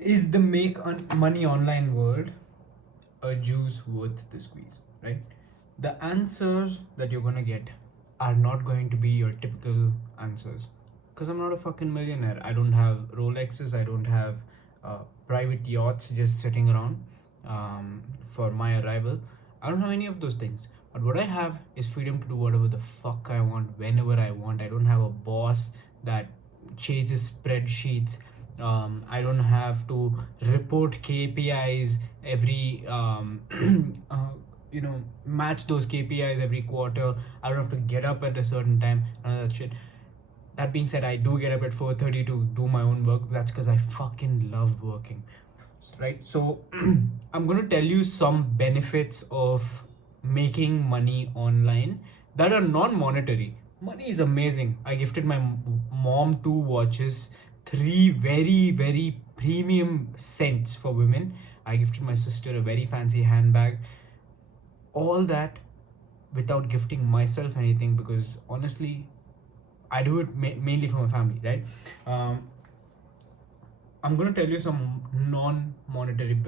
Is the money online world a juice worth the squeeze, right? The answers that you're gonna get are not going to be your typical answers. Because I'm not a fucking millionaire. I don't have Rolexes, I don't have uh, private yachts just sitting around for my arrival. I don't have any of those things. But what I have is freedom to do whatever the fuck I want, whenever I want. I don't have a boss that chases spreadsheets. I don't have to report KPIs every match those KPIs every quarter. I don't have to get up at a certain time. None of that shit. That being said, I do get up at 4:30 to do my own work. That's because I fucking love working, right? So I'm gonna tell you some benefits of making money online that are non-monetary. Money is amazing. I gifted my mom 2 watches, 3 very premium scents for women. I gifted my sister a very fancy handbag. All that without gifting myself anything, because honestly I do it mainly for my family, right? um, I'm going to tell you some non-monetary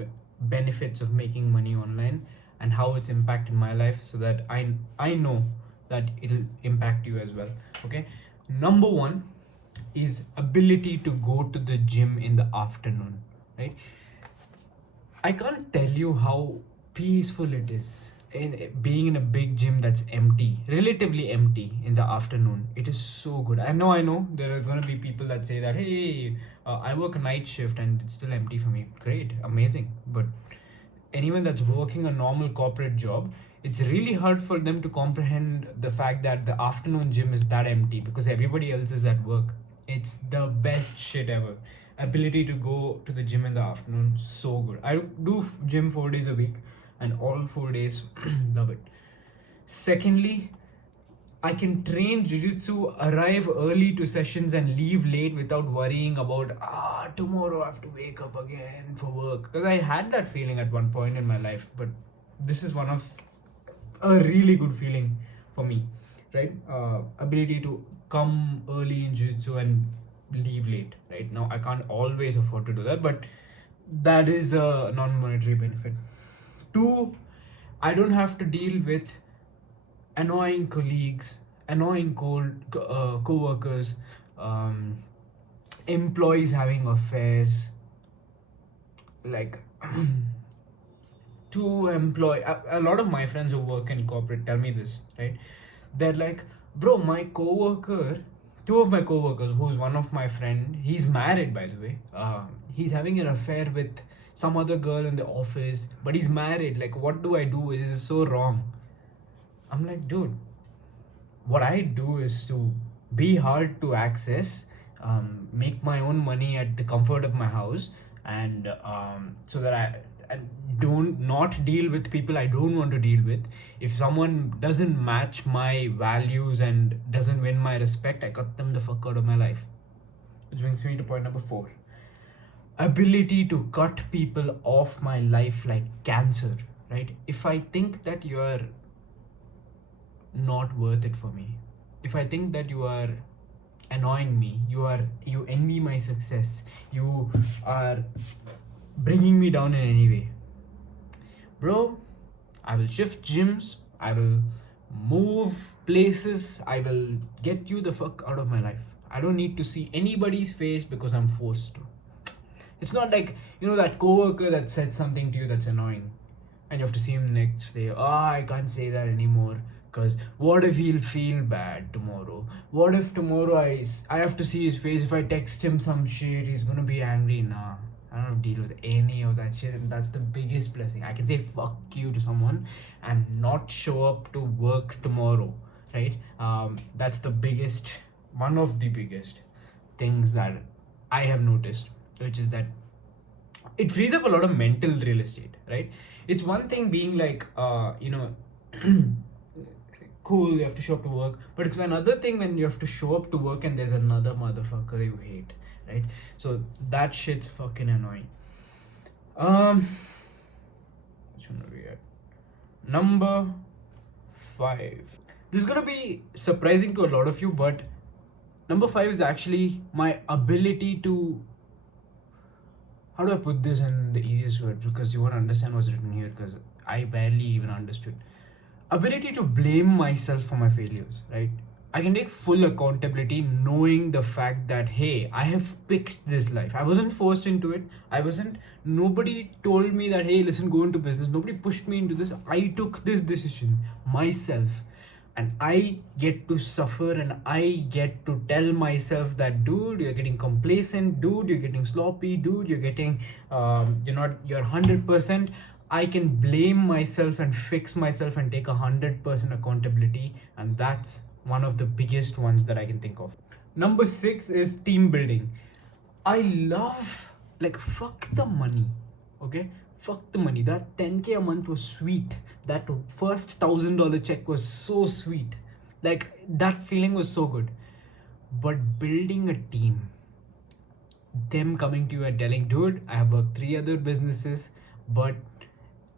benefits of making money online and how it's impacted my life, so that I know that it'll impact you as well. Okay. Number one is ability to go to the gym in the afternoon, right? I can't tell you how peaceful it is in being in a big gym that's empty, relatively empty in the afternoon. It is so good. I know there are gonna be people that say that, hey, I work a night shift and it's still empty for me. Great, amazing. But anyone that's working a normal corporate job, it's really hard for them to comprehend the fact that the afternoon gym is that empty because everybody else is at work. It's the best shit ever. Ability to go to the gym in the afternoon, so good. I do gym 4 days a week, and all 4 days love it. Secondly, I can train jiu-jitsu, arrive early to sessions and leave late without worrying about tomorrow I have to wake up again for work. Because I had that feeling at one point in my life, but this is one of a really good feeling for me, right? Ability to come early in jiu-jitsu and leave late. Right now, I can't always afford to do that, but that is a non-monetary benefit. Two, I don't have to deal with annoying colleagues, annoying co-workers, um, employees having affairs, like to employ a lot of my friends who work in corporate tell me this, right? They're like, bro, my coworker, two of my coworkers, who's one of my friend, he's married, by the way. He's having an affair with some other girl in the office, but he's married. Like, what do I do? This is so wrong. I'm like, dude, what I do is to be hard to access, make my own money at the comfort of my house, and so that I don't not deal with people I don't want to deal with. If someone doesn't match my values and doesn't win my respect, I cut them the fuck out of my life. Which brings me to point number 4. Ability to cut people off my life like cancer, right? If I think that you're not worth it for me, if I think that you are annoying me, you envy my success, you are bringing me down in any way, bro, I will shift gyms, I will move places, I will get you the fuck out of my life. I don't need to see anybody's face because I'm forced to. It's not like, that coworker that said something to you that's annoying and you have to see him next day. I can't say that anymore because what if he'll feel bad tomorrow? What if tomorrow I have to see his face? If I text him some shit, he's gonna be angry. Nah, I don't have to deal with any of that shit, and that's the biggest blessing. I can say fuck you to someone and not show up to work tomorrow, right? That's the biggest, one of the biggest things that I have noticed, which is that it frees up a lot of mental real estate, right? It's one thing being like, cool, you have to show up to work, but it's another thing when you have to show up to work and there's another motherfucker you hate, right? So that shit's fucking annoying. Which one are we at? Number 5. This is gonna be surprising to a lot of you, but number 5 is actually my ability to, how do I put this in the easiest word, because you won't understand what's written here, because I barely even understood. Ability to blame myself for my failures, right? I can take full accountability knowing the fact that, hey, I have picked this life. I wasn't forced into it. Nobody told me that, hey, listen, go into business. Nobody pushed me into this. I took this decision myself. And I get to suffer, and I get to tell myself that, dude, you're getting complacent, dude, you're getting sloppy, dude, you're 100%. I can blame myself and fix myself and take 100% accountability, and that's one of the biggest ones that I can think of. Number 6 is team building. I love, like, fuck the money, okay? Fuck the money. That 10K a month was sweet. That first $1,000 check was so sweet. Like, that feeling was so good. But building a team, them coming to you and telling, dude, I have worked 3 other businesses, but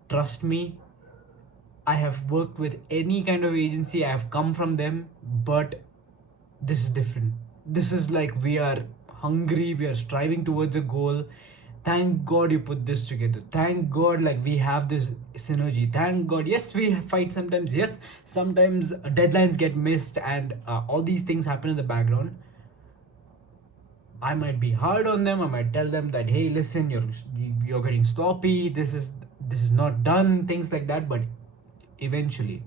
trust me, I have worked with any kind of agency, I have come from them, but this is different. This is like, we are hungry, we are striving towards a goal. Thank God you put this together. Thank God, like, we have this synergy. Thank God. Yes, we fight sometimes. Yes, sometimes deadlines get missed, and all these things happen in the background. I might be hard on them. I might tell them that, hey, listen, you're getting sloppy. This is not done. Things like that. But eventually,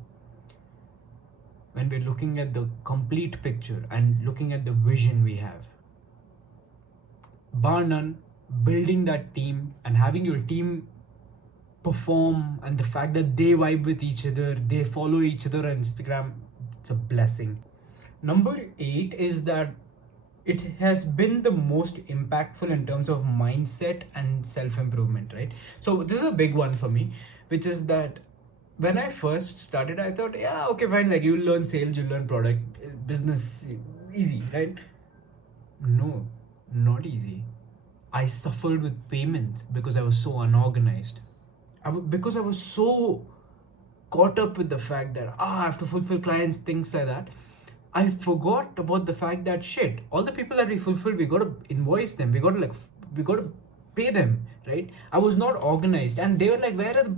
when we're looking at the complete picture and looking at the vision we have, bar none, building that team and having your team perform, and the fact that they vibe with each other, they follow each other on Instagram, it's a blessing. Number 8 is that it has been the most impactful in terms of mindset and self improvement, right? So, this is a big one for me, which is that when I first started, I thought, yeah, okay, fine, like, you'll learn sales, you'll learn product, business, easy, right? No, not easy. I suffered with payments because I was so unorganized. Because I was so caught up with the fact that, I have to fulfill clients, things like that. I forgot about the fact that, shit, all the people that we fulfill, we gotta invoice them. We gotta pay them, right? I was not organized, and they were like, where are the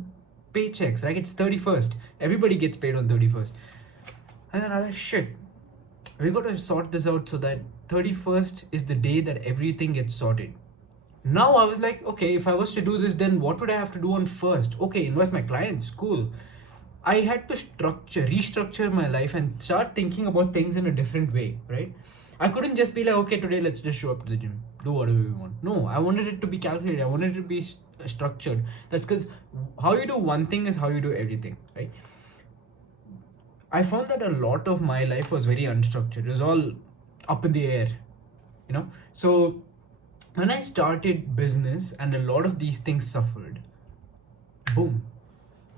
paychecks? Like, it's 31st. Everybody gets paid on 31st. And then I was like, shit, we gotta sort this out so that 31st is the day that everything gets sorted. Now I was like, okay, if I was to do this, then what would I have to do on first? Okay, invest my clients, cool. I had to restructure my life and start thinking about things in a different way, right? I couldn't just be like, okay, today let's just show up to the gym, do whatever we want. No, I wanted it to be calculated. I wanted it to be structured. That's because how you do one thing is how you do everything, right? I found that a lot of my life was very unstructured. It was all up in the air, you know? So when I started business and a lot of these things suffered, boom,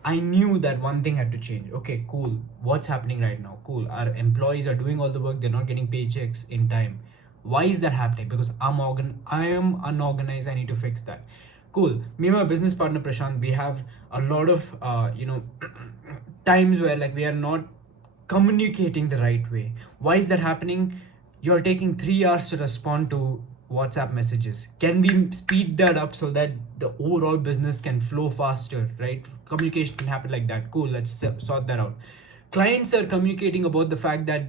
I knew that one thing had to change. Okay, cool. What's happening right now? Cool. Our employees are doing all the work, they're not getting paychecks in time. Why is that happening? Because I am unorganized. I need to fix that. Cool. Me and my business partner Prashant, we have a lot of times where, like, we are not communicating the right way. Why is that happening? You're taking 3 hours to respond to WhatsApp messages. Can we speed that up so that the overall business can flow faster, right? Communication can happen like that. Cool, let's sort that out. Clients are communicating about the fact that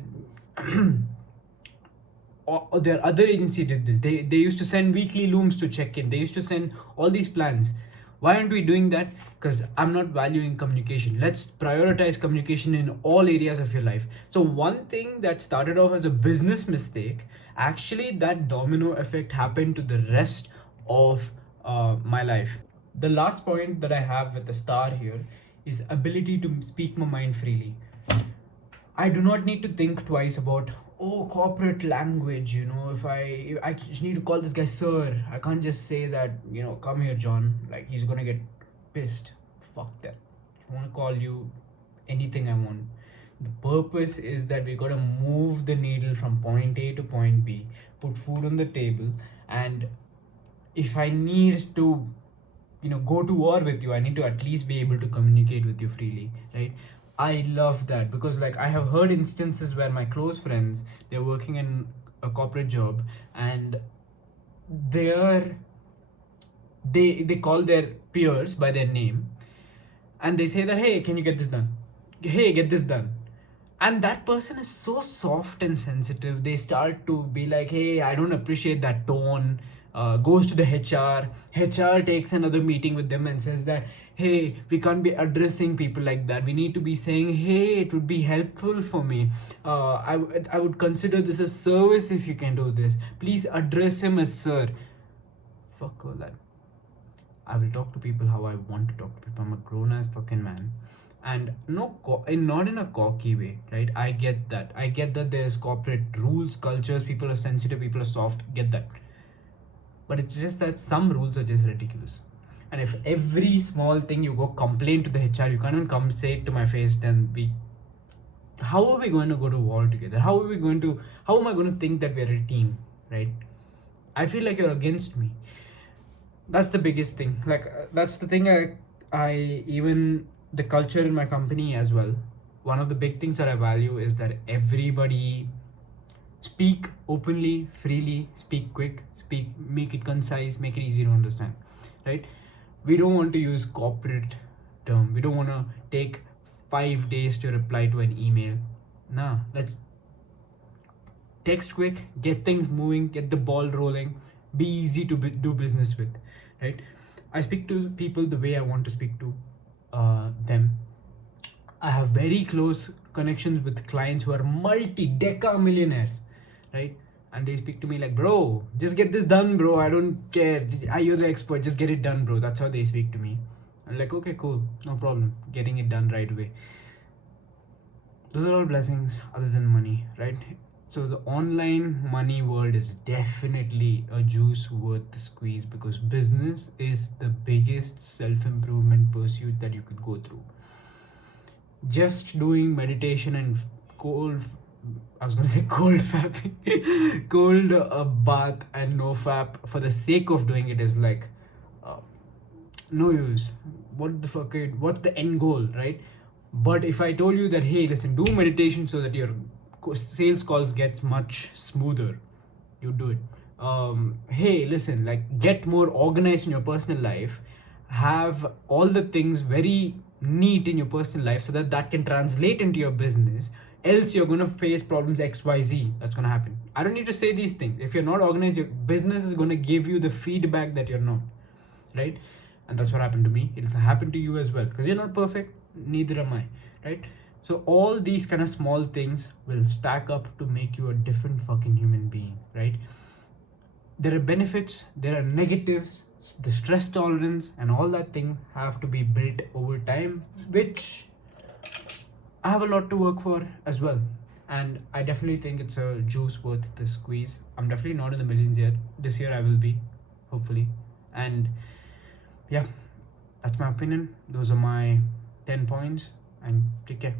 or their other agency did this. They used to send weekly looms to check in. They used to send all these plans. Why aren't we doing that? Because I'm not valuing communication. Let's prioritize communication in all areas of your life. So one thing that started off as a business mistake, actually that domino effect happened to the rest of my life. The last point that I have with the star here is ability to speak my mind freely. I do not need to think twice about, corporate language, if I just need to call this guy sir. I can't just say that, come here John, like, he's gonna get pissed. Fuck that. I want to call you anything I want. The purpose is that we gotta move the needle from point A to point B, put food on the table, and if I need to go to war with you, I need to at least be able to communicate with you freely, right? I love that because, like, I have heard instances where my close friends, they're working in a corporate job, and they're they call their peers by their name, and they say that, hey, can you get this done, hey, get this done. And that person is so soft and sensitive, they start to be like, hey, I don't appreciate that tone. Goes to the HR takes another meeting with them and says that, hey, we can't be addressing people like that, we need to be saying, hey, it would be helpful for me, I would consider this a service if you can do this, please address him as sir. Fuck all that. I will talk to people how I want to talk to people. I'm a grown ass fucking man, and not in a cocky way, right? I get that. I get that there's corporate rules, cultures. People are sensitive. People are soft. Get that. But it's just that some rules are just ridiculous. And if every small thing you go complain to the HR, you can't even come say it to my face, then how are we going to go to war together? How am I going to think that we're a team, right? I feel like you're against me. That's the biggest thing. Like that's the thing. I even the culture in my company as well. One of the big things that I value is that everybody speak openly, freely, speak quick, make it concise, make it easy to understand, right? We don't want to use corporate term. We don't want to take 5 days to reply to an email. Nah, let's text quick, get things moving, get the ball rolling, be easy to do business with, right? I speak to people the way I want to speak to them. I have very close connections with clients who are multi-deca millionaires, right? And they speak to me like, bro, just get this done, bro. I don't care. You're the expert. Just get it done, bro. That's how they speak to me. I'm like, okay, cool. No problem. Getting it done right away. Those are all blessings other than money, right? So the online money world is definitely a juice worth the squeeze, because business is the biggest self-improvement pursuit that you could go through. Just doing meditation and I was gonna say cold fapping, cold bath and no fap for the sake of doing it is like no use. What the fuck? What's the end goal, right? But if I told you that, hey, listen, do meditation so that your sales calls gets much smoother, you do it. Hey, listen, like get more organized in your personal life, have all the things very neat in your personal life so that that can translate into your business, else you're going to face problems XYZ. That's going to happen. I don't need to say these things. If you're not organized, your business is going to give you the feedback that you're not, right? And that's what happened to me. It'll happen to you as well, because you're not perfect, neither am I, right? So all these kind of small things will stack up to make you a different fucking human being, right? There are benefits, there are negatives, the stress tolerance and all that things have to be built over time, which I have a lot to work for as well. And I definitely think it's a juice worth the squeeze. I'm definitely not in the millions yet. This year I will be, hopefully. And yeah, that's my opinion. Those are my 10 points, and take care.